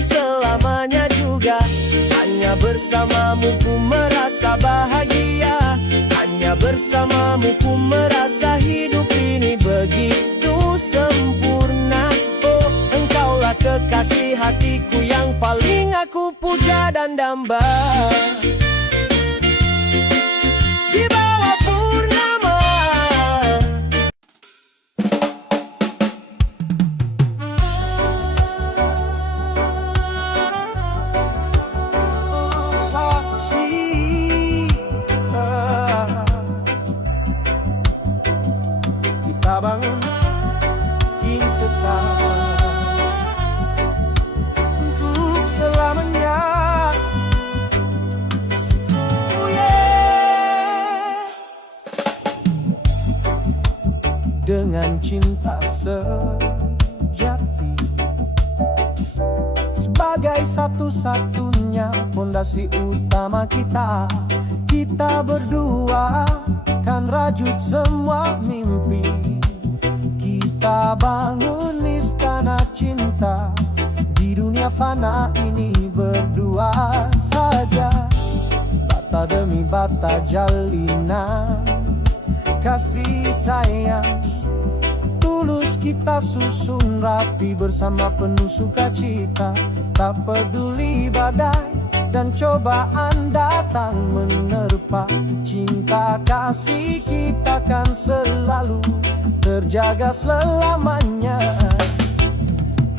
selamanya juga. Hanya bersamamu ku merasa bahagia. Hanya bersamamu ku merasa hidup ini begitu sempurna. Oh, engkaulah kekasih hatiku yang paling aku puja dan damba. Di bawah purnama. Kita bangun kita untuk selamanya. Oh yeah. Dengan cinta sejati sebagai satu-satunya fondasi utama kita. Kita berdua kan rajut semua mimpi. Kita bangun istana cinta di dunia fana ini berdua saja. Bata demi bata jalinan kasih sayang tulus kita susun rapi bersama penuh sukacita. Tak peduli badai dan cobaan datang menerpa, cinta kasih kita kan selalu terjaga selamanya.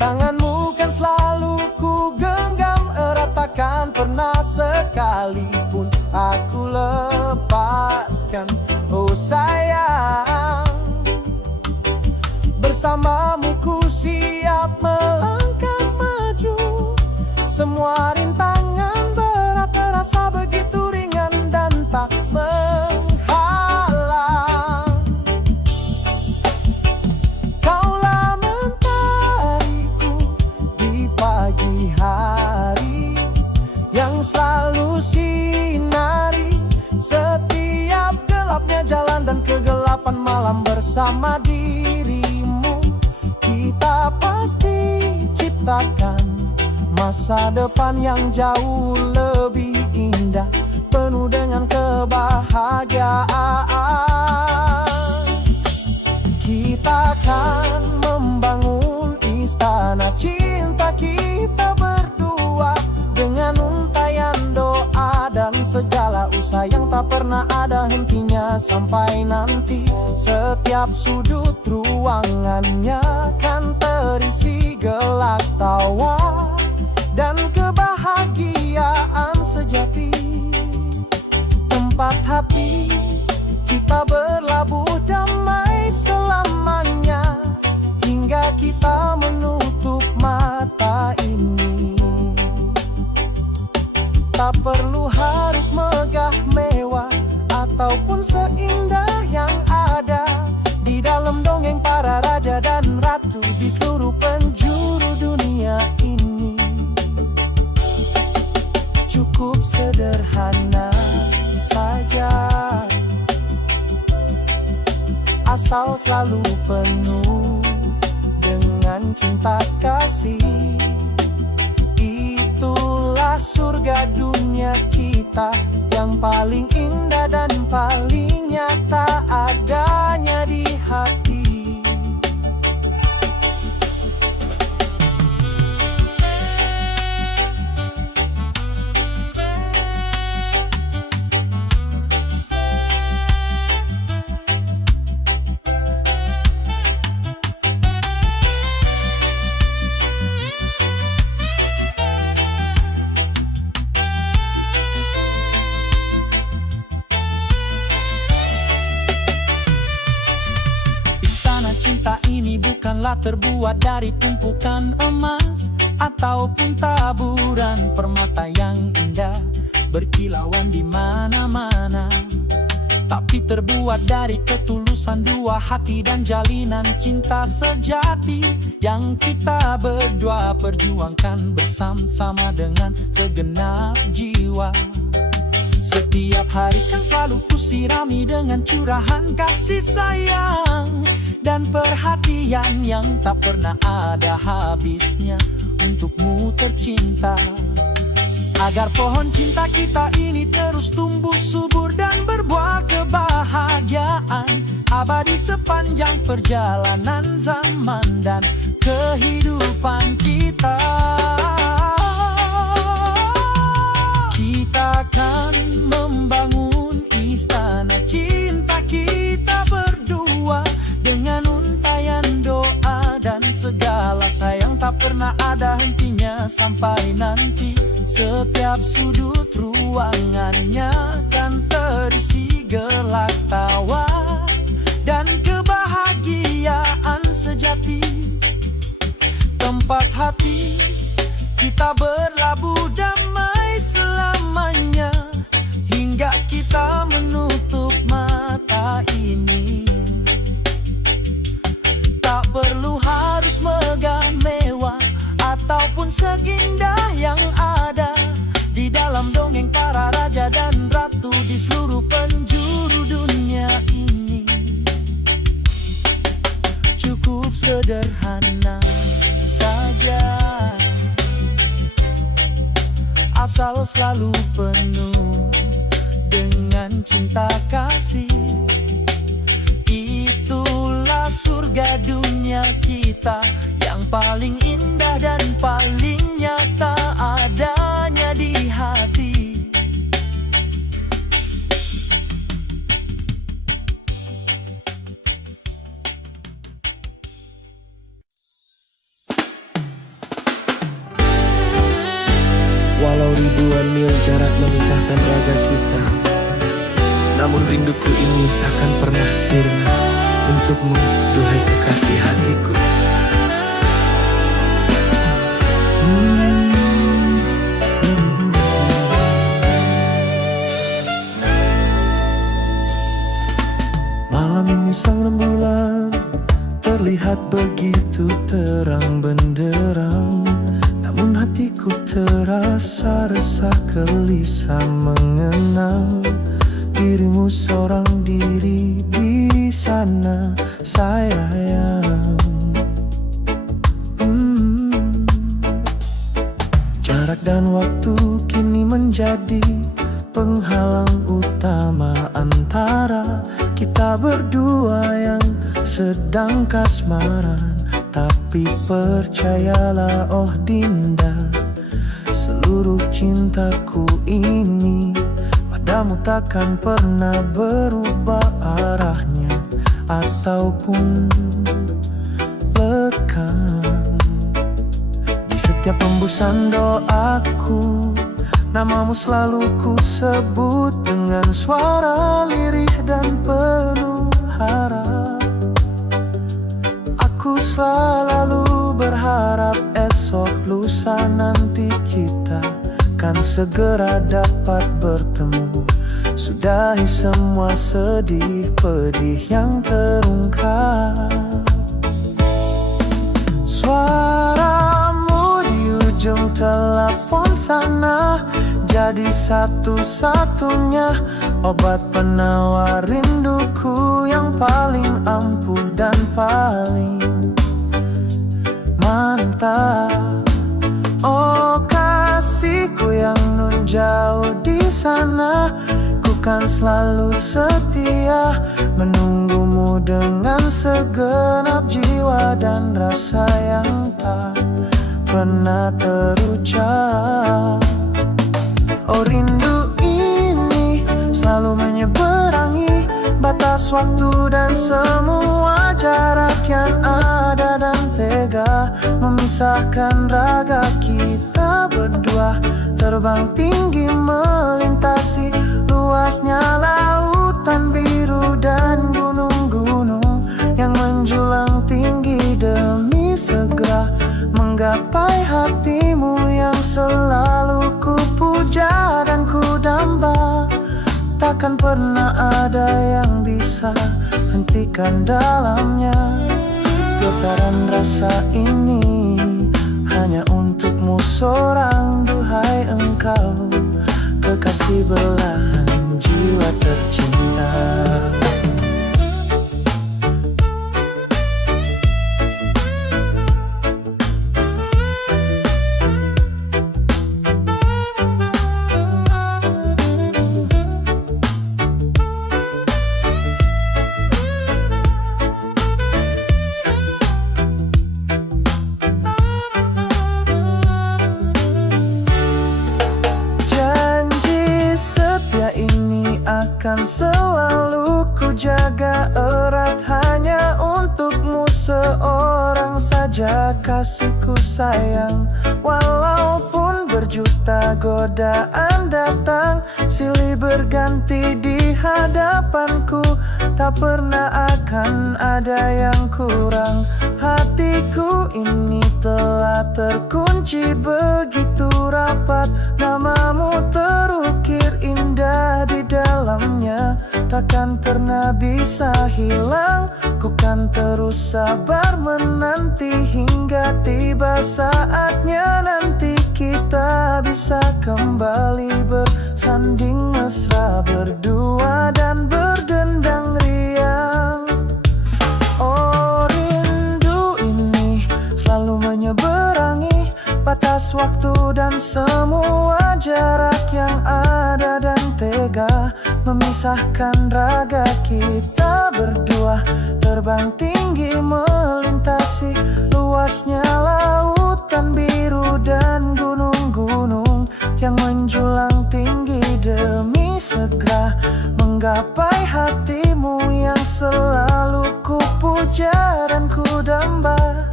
Tanganmu kan selalu ku genggam erat, takkan pernah sekalipun aku lepaskan. Oh sayang, bersamamu ku siap melangkah maju. Semua rintangan berat terasa begitu ringan dan tak menghalang. Kaulah mentariku di pagi hari yang selalu sinari setiap gelapnya jalan dan kegelapan malam. Bersama dirimu kita pasti ciptakan masa depan yang jauh lebih indah, penuh dengan kebahagiaan. Kita akan membangun istana cinta kita berdua dengan untayan doa dan segala usaha yang tak pernah ada hentinya. Sampai nanti setiap sudut ruangannya kan terisi gelak tawa dan kebahagiaan sejati. Tempat hati kita berlabuh damai selamanya hingga kita menutup mata ini. Tak perlu harus megah mewah ataupun seindah yang ada di dalam dongeng para raja dan ratu di seluruh penjuru dunia ini. Cukup sederhana saja, asal selalu penuh dengan cinta kasih. Itulah surga dunia kita yang paling indah dan paling nyata adanya di hati. Cinta ini bukanlah terbuat dari tumpukan emas ataupun taburan permata yang indah berkilauan di mana-mana, tapi terbuat dari ketulusan dua hati dan jalinan cinta sejati yang kita berdua perjuangkan bersama-sama dengan segenap jiwa. Setiap hari kan selalu kusirami dengan curahan kasih sayang dan perhatian yang tak pernah ada habisnya. untukmu tercinta. Agar pohon cinta kita ini terus tumbuh subur dan berbuah kebahagiaan abadi sepanjang perjalanan zaman dan kehidupan kita. Kita akan membangun istana cinta kita berdua dengan untayan doa dan segala sayang tak pernah ada hentinya sampai nanti. Setiap sudut ruangannya kan terisi gelak tawa dan kebahagiaan sejati. Tempat hati kita berlabuh damai selamanya hingga kita menutup mata ini. Tak perlu harus megah mewah ataupun seindah yang ada di dalam dongeng para raja dan ratu di seluruh penjuru dunia ini. Cukup sederhana saja, asal selalu penuh dengan cinta kasih. Itulah surga dunia kita yang paling indah dan paling nyata adanya di hati. Walau ribuan mil jarak memisahkan raga kita, namun rinduku ini takkan pernah sirna untukmu, duhai kekasih hatiku. Malam ini sang rembulan terlihat begitu terang benderang, namun hatiku terasa resah gelisah mengenang dirimu seorang diri di sana sayang. Jarak dan waktu kini menjadi penghalang utama antara kita berdua yang sedang kasmaran. Tapi percayalah oh Dinda, seluruh cintaku ini padamu takkan pernah berubah arahnya ataupun lekang. Di setiap hembusan doaku, namamu selalu ku sebut dengan suara lirih dan penuh harap. Aku selalu berharap esok lusa nanti kita kan segera dapat bertemu, sudahi semua sedih pedih yang terungkap. Suaramu di ujung telepon sana jadi satu-satunya obat penawar rinduku yang paling ampuh dan paling mantap. Oh kasihku yang nun jauh di sana, ku kan selalu setia menunggumu dengan segenap jiwa dan rasa yang tak pernah terucap. Oh rindu ini selalu menyeberangi batas waktu dan semua jarak yang ada dan tega memisahkan raga kita berdua. Terbang tinggi melintasi luasnya lautan biru dan gunung-gunung yang menjulang tinggi demi segera menggapai hatimu yang selalu ku puja dan ku damba. Takkan pernah ada yang bisa hentikan dalamnya getaran rasa ini, hanya untukmu seorang duhai engkau, kekasih belahan jiwa tercinta. akan selalu ku jaga erat hanya untukmu seorang saja kasihku sayang. Walaupun berjuta godaan datang silih berganti di hadapanku, tak pernah akan ada yang kurang. Hatiku ini telah terkunci begitu rapat, namamu terukir indah di dalamnya, takkan pernah bisa hilang. Ku kan terus sabar menanti hingga tiba saatnya nanti kita bisa kembali bersanding mesra berdua dan berdendang riang. Oh, rindu ini selalu menyeberangi batas waktu dan semua jarak yang ada dan tega memisahkan raga kita berdua. Terbang tinggi melintasi luasnya lautan biru dan gunung-gunung yang menjulang tinggi demi segera menggapai hatimu yang selalu ku puja dan ku damba.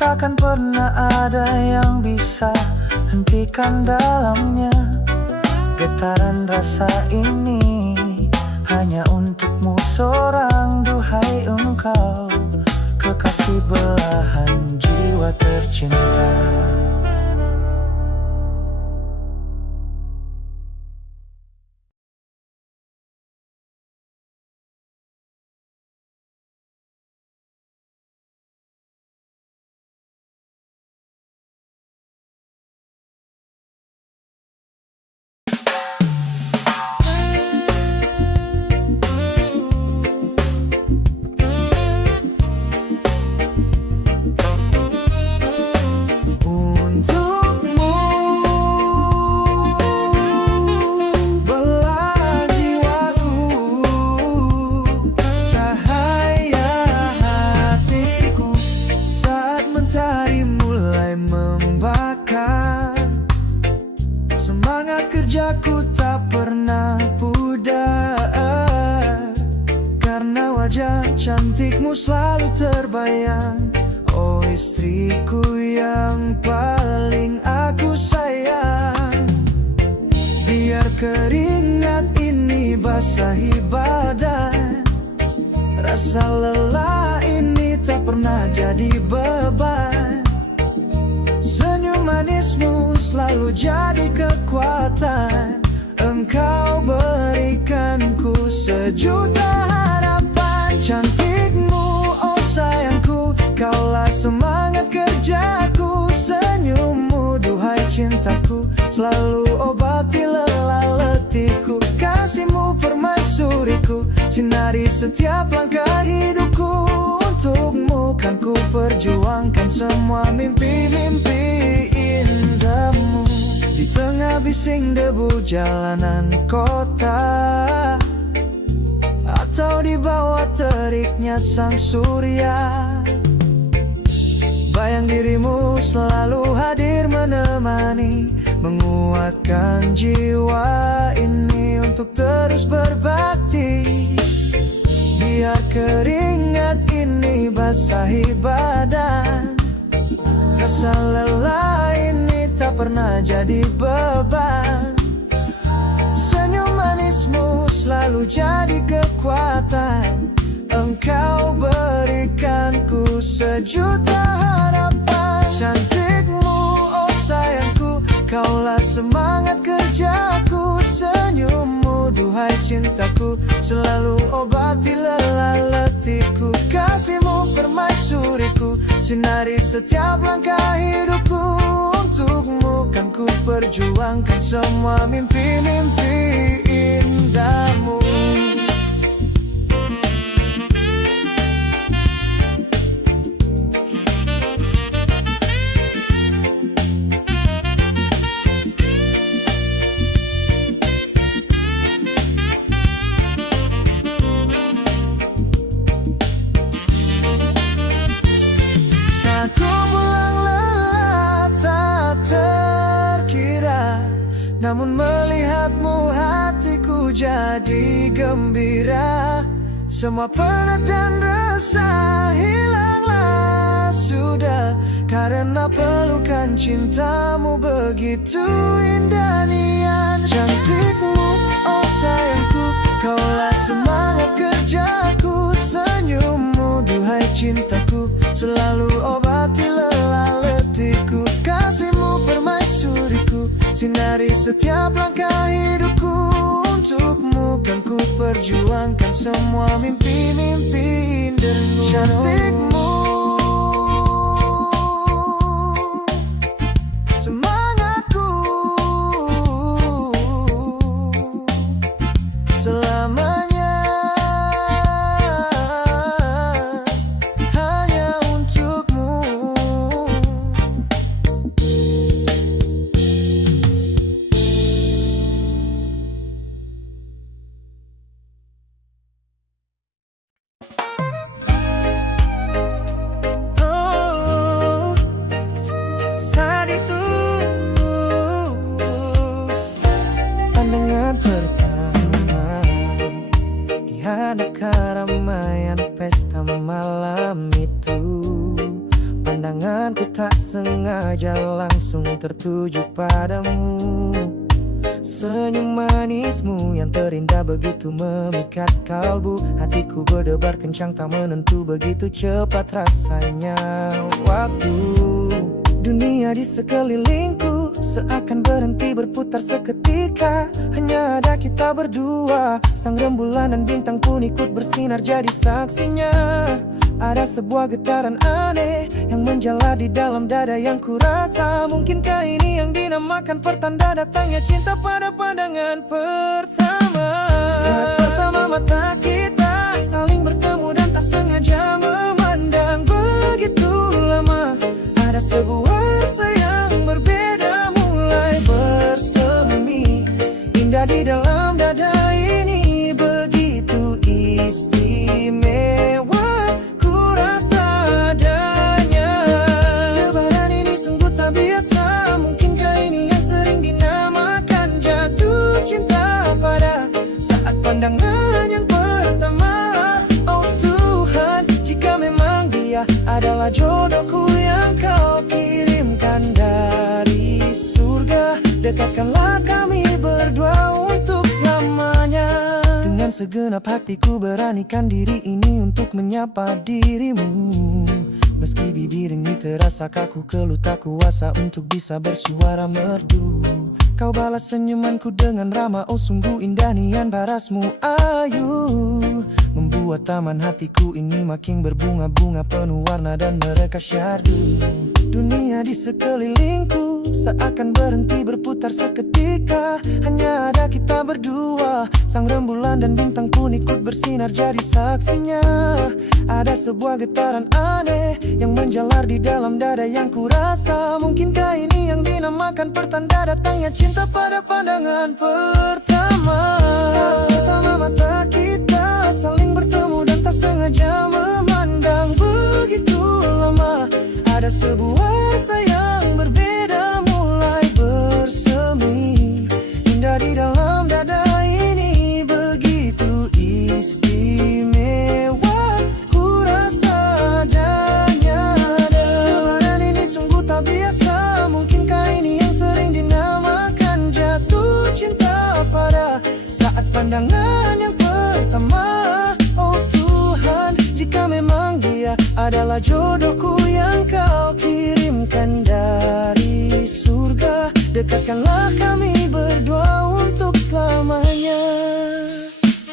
Takkan pernah ada yang bisa hentikan dalamnya getaran rasa ini, hanya untukmu seorang, duhai engkau kekasih belahan jiwa tercinta. Kerjaku tak pernah pudar karena wajah cantikmu selalu terbayang. Oh istriku yang paling aku sayang, biar keringat ini basahi badan, rasa lelah ini tak pernah jadi beban. Senyum manismu selalu jadi kekuatan, engkau berikanku sejuta harapan. Cantikmu, oh sayangku, kaulah semangat kerjaku. Senyummu, duhai cintaku, selalu obati lelah letihku. Kasihmu permaisuriku, sinari setiap langkah hidupku. Untukmu kan ku perjuangkan semua mimpi-mimpi indahmu. Di tengah bising debu jalanan kota, atau di bawah teriknya sang surya, bayang dirimu selalu hadir menemani, menguatkan jiwa ini untuk terus berbakti. Biar keringat ini basahi badan, rasa lelah ini tak pernah jadi beban. Senyum manismu selalu jadi kekuatan, engkau berikanku sejuta harapan. Cantikmu, oh sayangku, kaulah semangat kerjaku. Senyummu, duhai cintaku, selalu obati lelah letihku. Kasihmu permaisuriku, sinari setiap langkah hidupku. Untukmu kan ku perjuangkan semua mimpi-mimpi indahmu. Namun melihatmu hatiku hatiku jadi gembira. Semua penat dan resah hilanglah sudah, karena pelukan cintamu begitu indah. Nian cantikmu, oh sayangku, kaulah semangat kerjaku. Senyummu, duhai cintaku, selalu obati lelah letihku. Kasihmu permaisuriku, sinari setiap langkah hidupku. Untukmu kan ku perjuangkan semua mimpi-mimpi indahmu. Cantikmu, semangatku, selamanya hanya untukmu. Oh, saat itu pandangan pertama di hadapan keramaian pesta malam itu. Pandanganku tak sengaja langsung tertuju padamu. Senyum manismu yang terindah begitu memikat kalbu. Hatiku berdebar kencang tak menentu, begitu cepat rasanya waktu. Dunia di sekelilingku seakan berhenti berputar seketika. Hanya ada kita berdua, sang rembulan dan bintang pun ikut bersinar jadi saksinya. Ada sebuah getaran aneh yang menjalar di dalam dada yang kurasa. Mungkinkah ini yang dinamakan pertanda datangnya cinta pada pandangan pertama? Saat pertama mata kita saling bertemu dan tak sengaja memandang begitu lama. Ada sebuah rasa yang berbeda mulai bersemi, indah di dalam dada ini begitu istimewa. Pandangan yang pertama, oh Tuhan, jika memang dia adalah jodohku yang kau kirimkan dari surga, dekatkanlah kami berdua untuk selamanya. Dengan segenap hatiku beranikan diri ini untuk menyapa dirimu. Meski bibir ini terasa kaku, keluh tak kuasa untuk bisa bersuara merdu. Kau balas senyumanku dengan ramah, oh sungguh indah nian parasmu ayu. Membuat taman hatiku ini makin berbunga-bunga penuh warna dan mereka syardu. Dunia di sekelilingku seakan berhenti berputar seketika. Hanya ada kita berdua, sang rembulan dan bintang pun ikut bersinar jadi saksinya. Ada sebuah getaran aneh yang menjalar di dalam dada yang kurasa. Mungkinkah ini yang dinamakan pertanda datangnya cinta pada pandangan pertama? Saat pertama mata kita saling bertemu dan tak sengaja memandang begitu lama. Ada sebuah rasa yang berbeda mulai bersemi, indah di dalam dada ini begitu istimewa. Ku rasa adanya lebaran ini sungguh tak biasa. Mungkinkah ini yang sering dinamakan jatuh cinta pada saat pandangan yang pertama? Oh Tuhan, jika memang dia adalah jodohku yang kau kirimkan dari surga, dekatkanlah kami berdua untuk selamanya.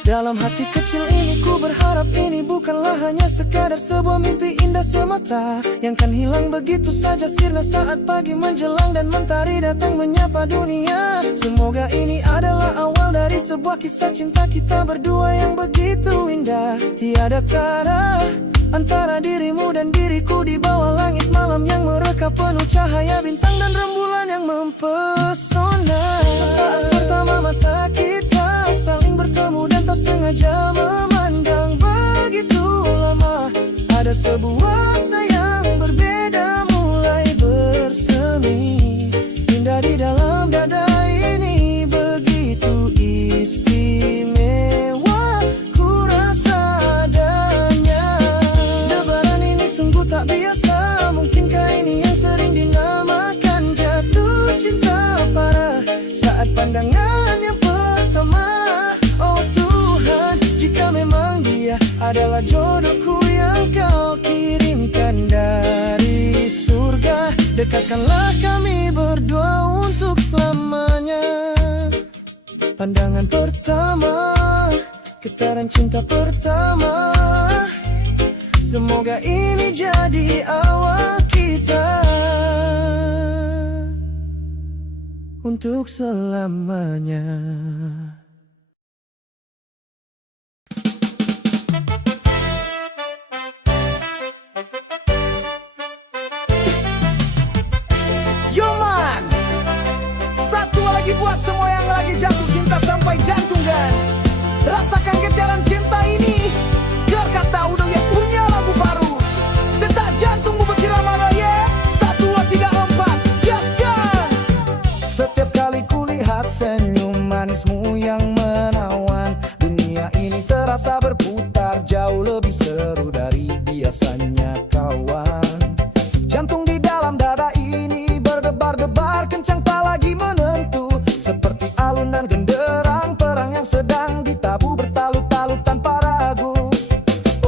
Dalam hati kecil ini ku berharap ini bukanlah hanya sekadar sebuah mimpi indah semata yang kan hilang begitu saja sirna saat pagi menjelang dan mentari datang menyapa dunia. Semoga ini adalah awal dari sebuah kisah cinta kita berdua yang begitu indah. Tiada tara antara dirimu dan diriku di bawah langit malam yang mereka penuh cahaya bintang dan rembulan yang mempesona. Saat pertama mata kita saling bertemu dan tak sengaja memandang begitu lama. Ada sebuah rasa yang berbeda mulai bersemi, indah di dalam dada ini begitu istimewa. Pandangan yang pertama, oh Tuhan, jika memang dia adalah jodohku yang kau kirimkan dari surga, dekatkanlah kami berdua untuk selamanya. Pandangan pertama, getaran cinta pertama, semoga ini jadi awal kita untuk selamanya. Yo man, satu lagi buat semua yang lagi jatuh cinta sampai jantungan. Rasakan getaran cinta ini, biar kata udah ya punya lagu baru. Detak jantungmu bercirama raya, 1, 2, 3, 4, gaskan. Setiap kali kulihat senyum manismu yang menawan, dunia ini terasa berputar jauh lebih seru dari biasanya kawan. Jantung di dalam dada ini berdebar-debar kencang tak lagi menentu, seperti alunan genderang perang yang sedang ditabuh bertalut-talut tanpa ragu.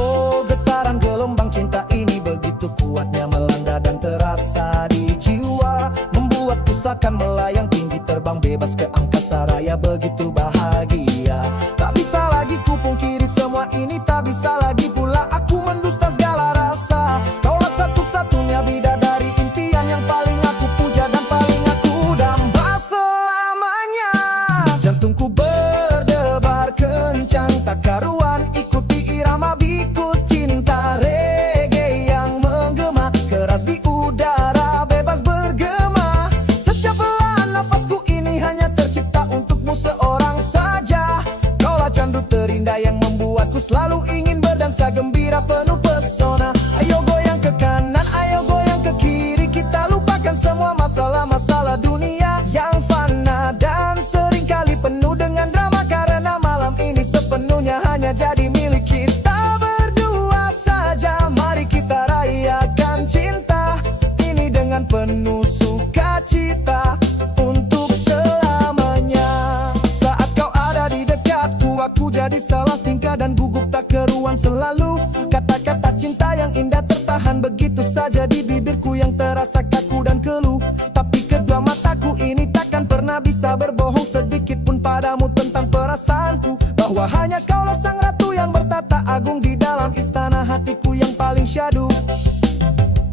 Oh, getaran gelombang cinta ini begitu kuatnya melanda dan terasa di jiwa, membuatku seakan melayang tinggi terbang bebas ke angkasa raya begitu bahagia. Tak bisa lagi ku pungkiri semua ini, tak bisa lagi pula aku mendusta segala rasa. Kaulah satu-satunya bidadari impian yang paling aku puja dan paling aku damba selamanya. Jantungku berdebar kencang tak karuan, ikuti irama biku cinta reggae yang menggema keras di udara bebas bergema. Setiap helaan nafasku ini hanya tercipta untukmu seorang saja. Kaulah candu terindah yang membuatku selalu ingin berdansa gembira penuh pesona. Ayo goyang ke kanan, ayo goyang ke kiri, kita lupakan semua masalah-masalah dunia yang fana dan seringkali penuh dengan drama, karena malam ini sepenuhnya hanya jadi milik kita berdua saja. Mari kita rayakan cinta ini dengan penuh sukacita untuk selamanya. Saat kau ada di dekatku, aku jadi salah tingkah dan gugup tak keruan selalu. Kata-kata cinta yang indah tertahan begitu saja di bibirku yang terasa kaku dan keluh. Tapi kedua mataku ini takkan pernah bisa berbohong sedikit pun padamu tentang perasaanku, bahwa hanya kaulah sang ratu yang bertata agung di dalam istana hatiku yang paling syadu.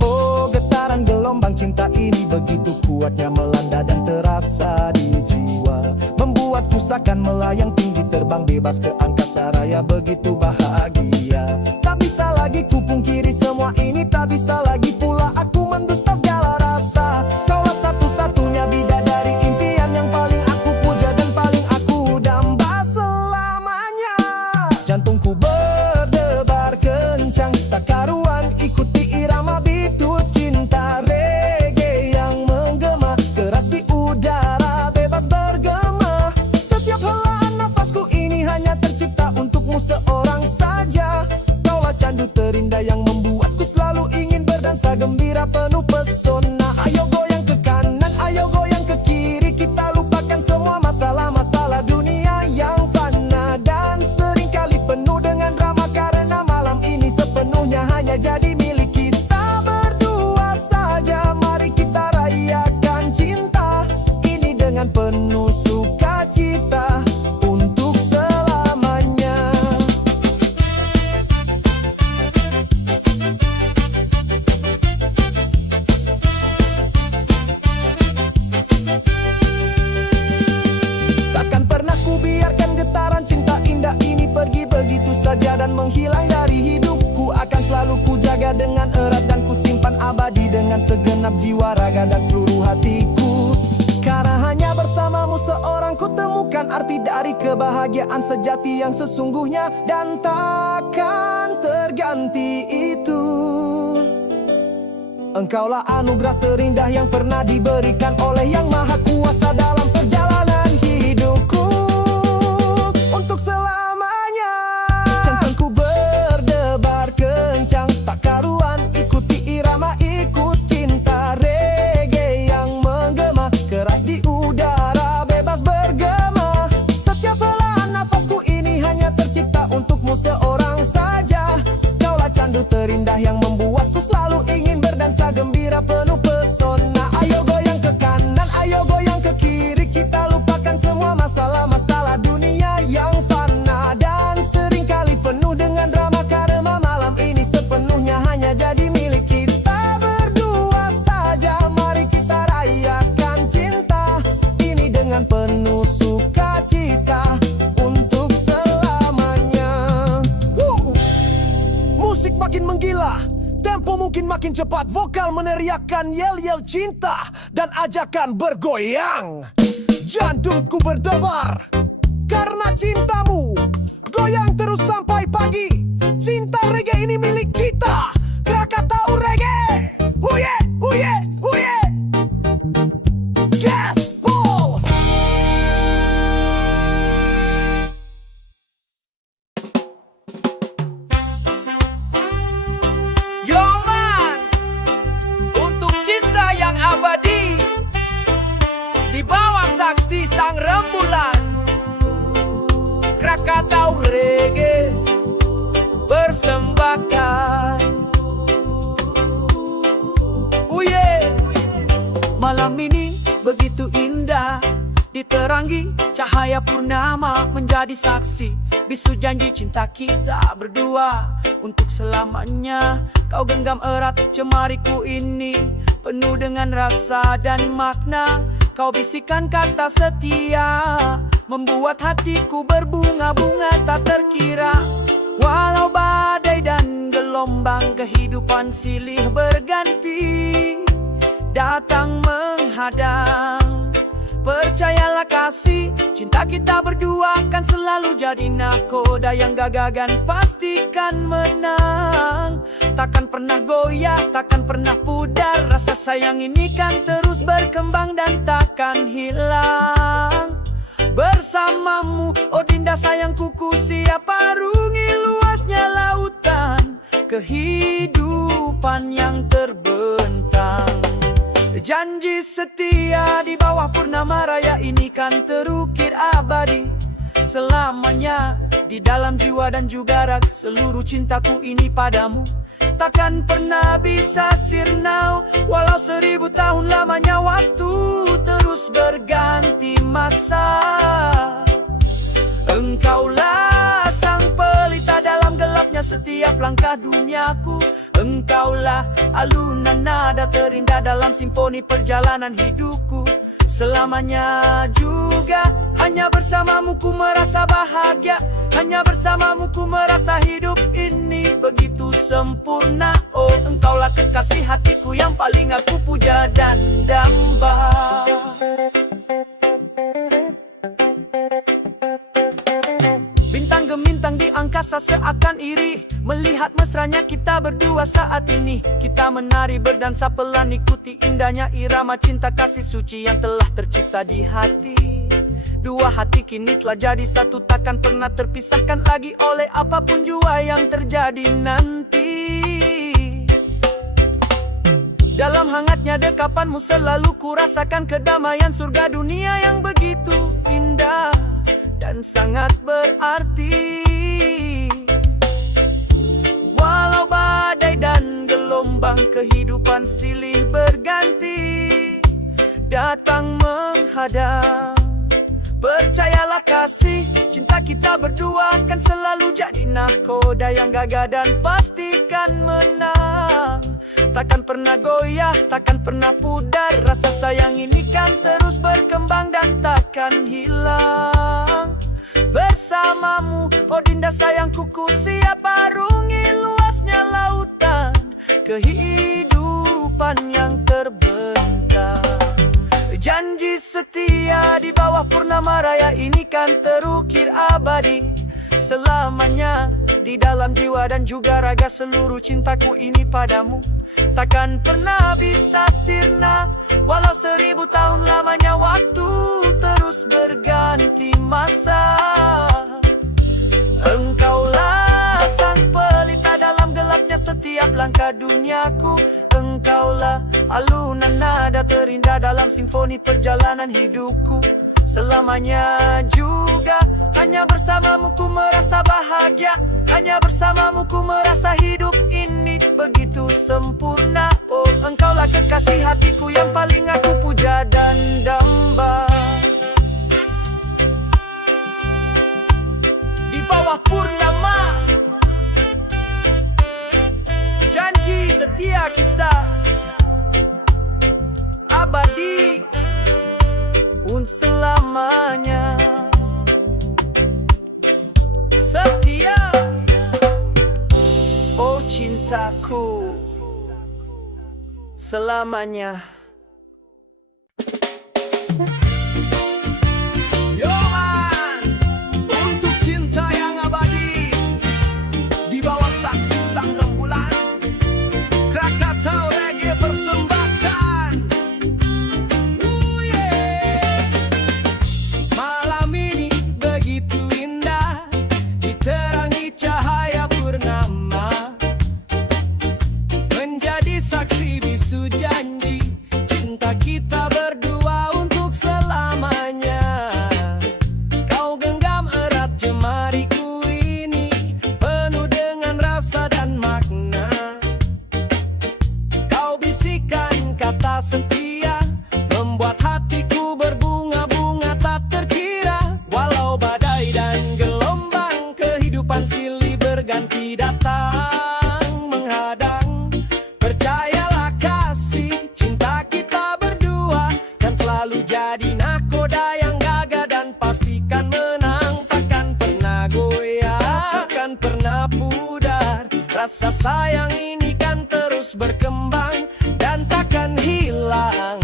Oh, getaran gelombang cinta ini begitu kuatnya melanda dan terasa di jiwa, membuatku seakan melayang tinggi terbang bebas ke angkasa raya begitu bahagia. Tak bisa lagi ku pungkiri semua ini, tak bisa lagi pula aku mendusta segala rasa. Kaulah satu-satunya bidadari impian yang paling aku puja dan paling aku damba selamanya. Jantungku berdebar kencang tak karuan, ikuti irama bitu cinta reggae yang menggema keras di udara bebas bergema. Setiap helaan nafasku ini hanya tercipta untukmu seorang saja. Kaulah candu terindah yang membuatku selalu ingin berdansa gembira penuh pesona. Ayo goyang ke kanan, ayo goyang ke kiri, kita lupakan semua masalah-masalah dunia yang fana dan seringkali penuh dengan drama, karena malam ini sepenuhnya hanya jadi milik kita berdua saja. Mari kita rayakan cinta ini dengan penuh sukacita untuk selamanya. Takkan pernah ku biarkan getaran cinta indah ini pergi begitu saja dan menghilang dari hidupku. Akan selalu ku jaga dengan erat dan ku simpan abadi dengan segenap jiwa, raga dan seluruh hatiku. Karena hanya bersamamu seorang ku temukan arti dari kebahagiaan sejati yang sesungguhnya dan takkan terganti itu. Engkaulah anugerah terindah yang pernah diberikan oleh Yang Maha Kuasa dalam perjalanan hidupku untuk selamanya. Jantungku berdebar kencang tak karuan, ikuti irama ikut cinta reggae yang menggema keras di udara bebas bergerak. yang penuh sukacita untuk selamanya. Musik makin menggila, tempo mungkin makin cepat, vokal meneriakkan yel-yel cinta dan ajakan bergoyang. Jantungku berdebar karena cintamu, goyang terus sampai pagi. Cinta reggae ini milik kita, Krakatau Reggae. Huye, huye, huye. Gaspol. Yo man, untuk cinta yang abadi, di bawah saksi sang rembulan, Krakatau Reggae persembahkan. Uye, malam ini begitu indah, diterangi cahaya purnama menjadi saksi. Bisu janji cinta kita berdua untuk selamanya. Kau genggam erat cemariku ini, penuh dengan rasa dan makna. Kau bisikan kata setia, membuat hatiku berbunga-bunga tak terkira. Walau badai dan gelombang kehidupan silih berganti datang menghadang, percayalah kasih, cinta kita berdua kan selalu jadi nakoda yang gagagan pastikan menang. Takkan pernah goyah, takkan pernah pudar, rasa sayang ini kan terus berkembang dan takkan hilang. Bersamamu, oh Dinda sayangku, ku siap arungi luasnya lautan kehidupan yang terbentang. Janji setia di bawah purnama raya ini kan terukir abadi selamanya. Di dalam jiwa dan juga raga seluruh cintaku ini padamu takkan pernah bisa sirna. Walau 1000 tahun lamanya waktu terus berganti masa, engkaulah sang pelita dalam gelapnya setiap langkah duniaku. Engkaulah alunan nada terindah dalam simfoni perjalanan hidupku. Selamanya juga hanya bersamamu ku merasa bahagia, hanya bersamamu ku merasa hidup ini begitu sempurna. Oh engkaulah kekasih hatiku yang paling aku puja dan damba. Bintang gemintang di angkasa seakan iri melihat mesranya kita berdua saat ini. Kita menari berdansa pelan ikuti indahnya irama cinta kasih suci yang telah tercipta di hati. Dua hati kini telah jadi satu, takkan pernah terpisahkan lagi oleh apapun jua yang terjadi nanti. Dalam hangatnya dekapanmu selalu ku rasakan kedamaian surga dunia yang begitu indah dan sangat berarti. Walau badai dan gelombang kehidupan silih berganti datang menghadang, percayalah kasih, cinta kita berdua kan selalu jadi nahkoda yang gagah dan pastikan menang. Takkan pernah goyah, takkan pernah pudar, rasa sayang ini kan terus berkembang dan takkan hilang. Bersamamu, oh Dinda sayangku, ku siap arungi luasnya lautan kehidupan yang terbentang. Janji setia di bawah purnama raya ini kan terukir abadi selamanya. Di dalam jiwa dan juga raga seluruh cintaku ini padamu takkan pernah bisa sirna. Walau 1000 tahun lamanya waktu terus berganti masa, engkaulah sang pelita dalam gelapnya setiap langkah duniaku. Engkaulah alunan nada terindah dalam simfoni perjalanan hidupku. Selamanya juga hanya bersamamu ku merasa bahagia, hanya bersamamu ku merasa hidup ini begitu sempurna. Oh engkaulah kekasih hatiku yang paling aku puja dan damba. Di bawah purnama, janji setia kita abadi untuk selamanya. selamanya. Setia, oh cintaku, selamanya. Yoman, untuk cinta yang abadi di bawah saksi sang rembulan, Krakatau Reggae persembahkan. Yeah. Malam ini begitu indah, diterangi cahaya purnama, menjadi saksi bisu janji cinta kita berdua untuk selamanya. Kau genggam erat jemariku ini, penuh dengan rasa dan makna. Kau bisikan kata setia, membuat hatiku berbunga-bunga tak terkira. Walau badai dan gelombang kehidupan silih berganti datang menghadang, percayalah kasih cinta kita berdua kan selalu jadi nakoda yang gagah dan pastikan menang. Takkan pernah goyah, takkan pernah pudar. Rasa sayang ini kan terus berkembang dan takkan hilang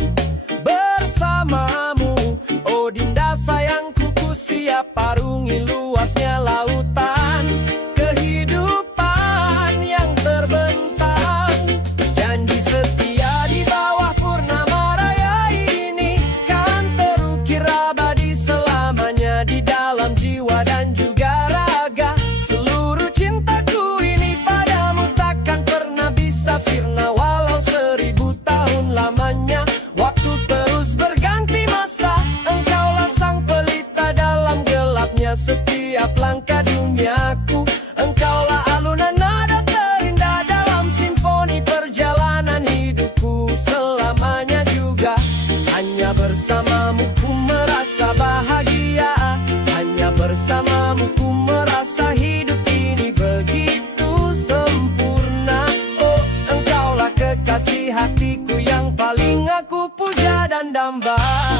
bersamamu. Oh Dinda sayangku, ku siap arungi luasnya lautan kehidupan yang terbentang. Janji setia di bawah purnama raya ini kan terukir abadi selamanya di dalam jiwa dan juga raga. Seluruh cintaku ini padamu takkan pernah bisa sirna walau 1000 tahun lamanya. Waktu terus berganti masa, engkaulah sang pelita dalam gelapnya setiap langkah duniaku. Engkaulah alunan nada terindah dalam simfoni perjalanan hidupku selamanya juga. Hanya bersamamu ku merasa bahagia, hanya bersamamu ku merasa hidup ini begitu sempurna. Oh engkaulah kekasih hatiku yang paling aku puja dan damba.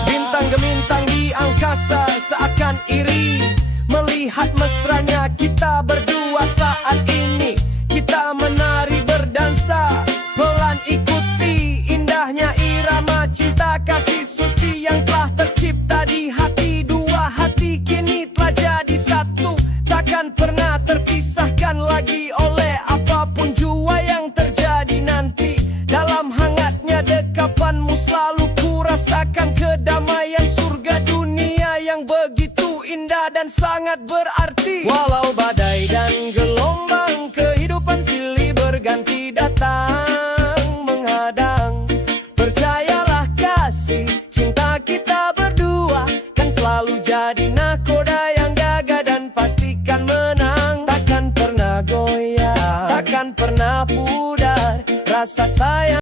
Bintang gemintang di angkasa seakan iri melihat mesranya kita berdua saat ini. Kita menari berdansa, pelan ikuti indahnya irama cinta kasih suci yang telah tercipta di hati. Dua hati kini telah jadi satu, takkan pernah terpisahkan lagi oleh apapun jua yang terjadi nanti. Dalam hangatnya dekapanmu selalu ku rasakan kedamaian surga dunia yang begitu indah dan sangat berarti. Walau badai dan gelombang kehidupan silih berganti datang menghadang, percayalah kasih cinta kita berdua kan selalu jadi nakoda yang gagah dan pastikan menang. Takkan pernah goyah, takkan pernah pudar rasa sayang.